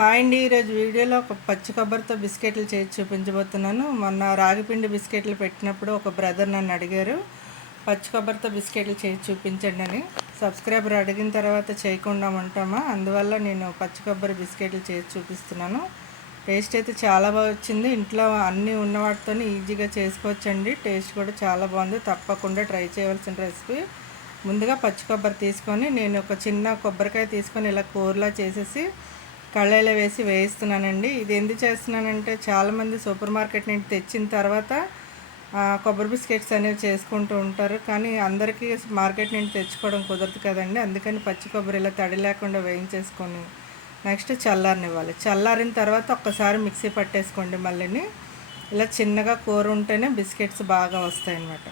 Hi అండి ఈరోజు వీడియోలో ఒక పచ్చి కొబ్బరితో బిస్కెట్లు చేసి చూపించబోతున్నాను. మొన్న రాగిపిండి బిస్కెట్లు పెట్టినప్పుడు ఒక బ్రదర్ నన్ను అడిగారు పచ్చి కొబ్బరితో బిస్కెట్లు చేసి చూపించండి అని. సబ్స్క్రైబర్ అడిగిన తర్వాత చేయకుండా ఉంటామా? అందువల్ల నేను పచ్చి కొబ్బరి బిస్కెట్లు చేసి చూపిస్తున్నాను. టేస్ట్ అయితే చాలా బాగా వచ్చింది. ఇంట్లో అన్నీ ఉన్న వాటితో ఈజీగా చేసుకోవచ్చండి. టేస్ట్ కూడా చాలా బాగుంది. తప్పకుండా ట్రై చేయవలసిన రెసిపీ. ముందుగా పచ్చి కొబ్బరి తీసుకొని నేను ఒక చిన్న కొబ్బరికాయ తీసుకొని ఇలా కూరలా చేసేసి కళ్ళలో వేసి వేయిస్తున్నానండి. ఇది ఎందుకు చేస్తున్నానంటే చాలామంది సూపర్ మార్కెట్ నుండి తెచ్చిన తర్వాత కొబ్బరి బిస్కెట్స్ అనేవి చేసుకుంటూ ఉంటారు. కానీ అందరికీ మార్కెట్ నుండి తెచ్చుకోవడం కుదరదు కదండి. అందుకని పచ్చి కొబ్బరి ఇలా తడి లేకుండా వేయించేసుకొని నెక్స్ట్ చల్లారనివ్వాలి. చల్లారిన తర్వాత ఒక్కసారి మిక్సీ పట్టేసుకోండి మళ్ళీని. ఇలా చిన్నగా కూర ఉంటేనే బిస్కెట్స్ బాగా వస్తాయి అన్నమాట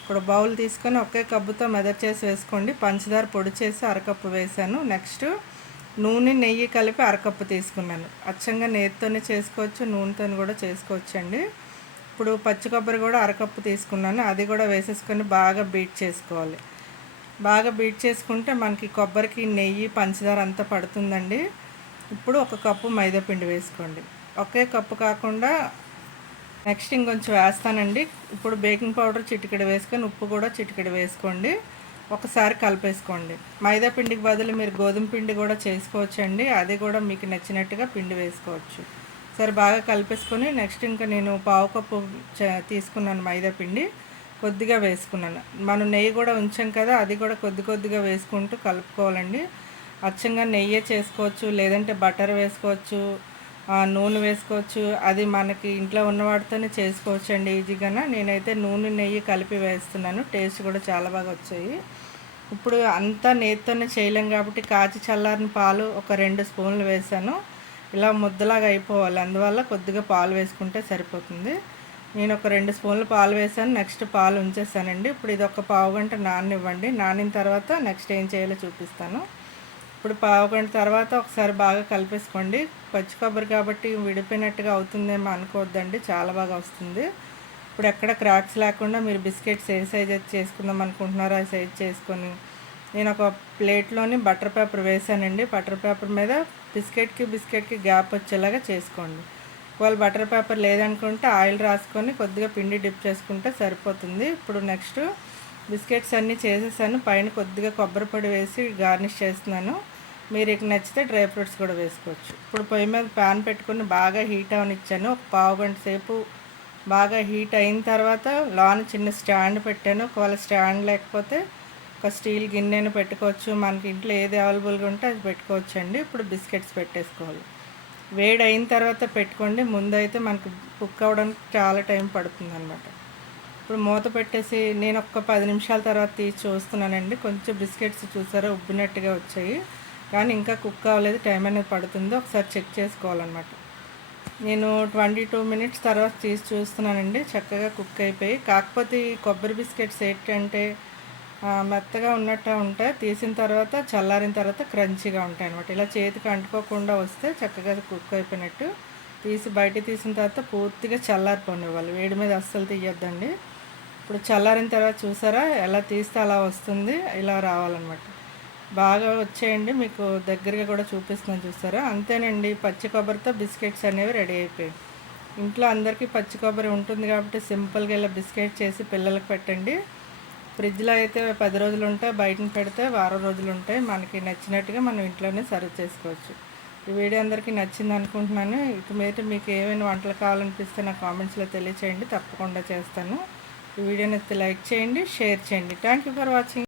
ఇప్పుడు బౌల్ తీసుకొని ఒకే కబ్బుతో మెదర్ చేసి వేసుకోండి. పంచదార పొడి చేసి అరకప్పు వేసాను నెక్స్ట్ నూనె నెయ్యి కలిపి అరకప్పు తీసుకున్నాను. అచ్చంగా నేతితోనే చేసుకోవచ్చు నూనెతో కూడా చేసుకోవచ్చు అండి ఇప్పుడు పచ్చి కొబ్బరి కూడా అరకప్పు తీసుకున్నాను. అది కూడా వేసేసుకొని బాగా బీట్ చేసుకోవాలి. బాగా బీట్ చేసుకుంటే మనకి కొబ్బరికి నెయ్యి పంచదార అంతా పడుతుందండి. ఇప్పుడు ఒక కప్పు మైదాపిండి వేసుకోండి. ఒకే కప్పు కాకుండా నెక్స్ట్ ఇంకొంచెం వేస్తానండి. ఇప్పుడు బేకింగ్ పౌడర్ చిటికెడ వేసుకొని ఉప్పు కూడా చిటికెడ వేసుకోండి. ఒకసారి కలిపేసుకోండి. మైదా పిండికి బదులు మీరు గోధుమ పిండి కూడా చేసుకోవచ్చు అండి అది కూడా మీకు నచ్చినట్టుగా పిండి వేసుకోవచ్చు. సరే బాగా కలిపేసుకొని నెక్స్ట్ ఇంకా నేను పావు కప్పు తీసుకున్నాను మైదా పిండి. కొద్దిగా వేసుకున్నాను. మనం నెయ్యి కూడా ఉంచాం కదా అది కూడా కొద్ది కొద్దిగా వేసుకుంటూ కలుపుకోవాలండి. అచ్చంగా నెయ్యి చేసుకోవచ్చు లేదంటే బటర్ వేసుకోవచ్చు నూనె వేసుకోవచ్చు. అది మనకి ఇంట్లో ఉన్న వాటితోనే చేసుకోవచ్చు అండి ఈజీగా నేనైతే నూనె నెయ్యి కలిపి వేస్తున్నాను. టేస్ట్ కూడా చాలా బాగా వచ్చాయి. ఇప్పుడు అంతా నేతితోనే చేయలేం కాబట్టి కాచి చల్లారిన పాలు ఒక రెండు స్పూన్లు వేసాను ఇలా ముద్దలాగా అయిపోవాలి. అందువల్ల కొద్దిగా పాలు వేసుకుంటే సరిపోతుంది. నేను ఒక రెండు స్పూన్లు పాలు వేసాను నెక్స్ట్ పాలు ఉంచేసానండి ఇప్పుడు ఇది ఒక పావు గంట నాననివ్వండి. నానిన తర్వాత నెక్స్ట్ ఏం చేయాలో చూపిస్తాను. ఇప్పుడు పావు గంట తర్వాత ఒకసారి బాగా కలిపేసుకోండి. పచ్చి కొబ్బరి కాబట్టి విడిపోయినట్టుగా అవుతుందేమో అనుకోవద్దండి. చాలా బాగా వస్తుంది. ఇప్పుడు ఎక్కడ క్రాక్స్ లేకుండా మీరు బిస్కెట్స్ ఏ సైజ్ అయితే చేసుకుందాం అనుకుంటున్నారో? ఆ సైజ్ చేసుకొని. నేను ఒక ప్లేట్లోని బటర్ పేపర్ వేసానండి బటర్ పేపర్ మీద బిస్కెట్కి బిస్కెట్కి గ్యాప్ వచ్చేలాగా చేసుకోండి. ఒకవేళ బటర్ పేపర్ లేదనుకుంటే ఆయిల్ రాసుకొని కొద్దిగా పిండి డిప్ చేసుకుంటే సరిపోతుంది. ఇప్పుడు నెక్స్ట్ బిస్కెట్స్ అన్నీ చేసేసాను. పైన కొద్దిగా కొబ్బరి పొడి వేసి గార్నిష్ చేస్తున్నాను. మీరు ఇక నచ్చితే డ్రై ఫ్రూట్స్ కూడా వేసుకోవచ్చు. ఇప్పుడు పొయ్యి మీద ప్యాన్ పెట్టుకుని బాగా హీట్ అవనిచ్చాను. ఒక పావు గంట సేపు బాగా హీట్ అయిన తర్వాత లోన చిన్న స్టాండ్ పెట్టాను. ఒకవేళ స్టాండ్ లేకపోతే ఒక స్టీల్ గిన్నెను పెట్టుకోవచ్చు. మనకి ఇంట్లో ఏది అవైలబుల్గా ఉంటే అది పెట్టుకోవచ్చు అండి ఇప్పుడు బిస్కెట్స్ పెట్టేసుకోవాలి. వేడి అయిన తర్వాత పెట్టుకోండి. ముందైతే మనకు కుక్ అవ్వడానికి చాలా టైం పడుతుంది అనమాట ఇప్పుడు మూత పెట్టేసి నేను ఒక్క పది నిమిషాల తర్వాత తీసి చూస్తున్నానండి. కొంచెం బిస్కెట్స్ చూసారా? ఉబ్బినట్టుగా వచ్చాయి. కానీ ఇంకా కుక్ అవ్వలేదు టైం అనేది పడుతుందో. ఒకసారి చెక్ చేసుకోవాలన్నమాట. నేను ట్వంటీ టూ మినిట్స్ తర్వాత తీసి చూస్తున్నానండి. చక్కగా కుక్ అయిపోయి కాకపోతే ఈ కొబ్బరి బిస్కెట్స్ ఏంటంటే మెత్తగా ఉన్నట్టు ఉంటాయి. తీసిన తర్వాత చల్లారిన తర్వాత క్రంచీగా ఉంటాయి అనమాట ఇలా చేతికి అంటుకోకుండా వస్తే చక్కగా కుక్ అయిపోయినట్టు. తీసి బయట తీసిన తర్వాత పూర్తిగా చల్లారిపోనివ్వాలి. వేడి మీద అస్సలు తీయొద్దండి. ఇప్పుడు చల్లారిన తర్వాత చూసారా? ఎలా తీస్తే అలా వస్తుంది? ఇలా రావాలన్నమాట. బాగా వచ్చేయండి. మీకు దగ్గరగా కూడా చూపిస్తున్నాను చూస్తారా? అంతేనండి. పచ్చి కొబ్బరితో బిస్కెట్స్ అనేవి రెడీ అయిపోయాయి. ఇంట్లో అందరికీ పచ్చి కొబ్బరి ఉంటుంది కాబట్టి సింపుల్గా ఇలా బిస్కెట్ చేసి పిల్లలకు పెట్టండి. ఫ్రిడ్జ్లో అయితే పది రోజులు ఉంటాయి. బయటను పెడితే వారం రోజులు ఉంటాయి. మనకి నచ్చినట్టుగా మనం ఇంట్లోనే సర్వ్ చేసుకోవచ్చు. ఈ వీడియో అందరికీ నచ్చింది అనుకుంటున్నాను. ఇక మీద మీకు ఏమైనా వంటలు కావాలనిపిస్తే నా కామెంట్స్లో తెలియచేయండి. తప్పకుండా చేస్తాను. ఈ వీడియోని లైక్ చేయండి షేర్ చేయండి. Thank you for watching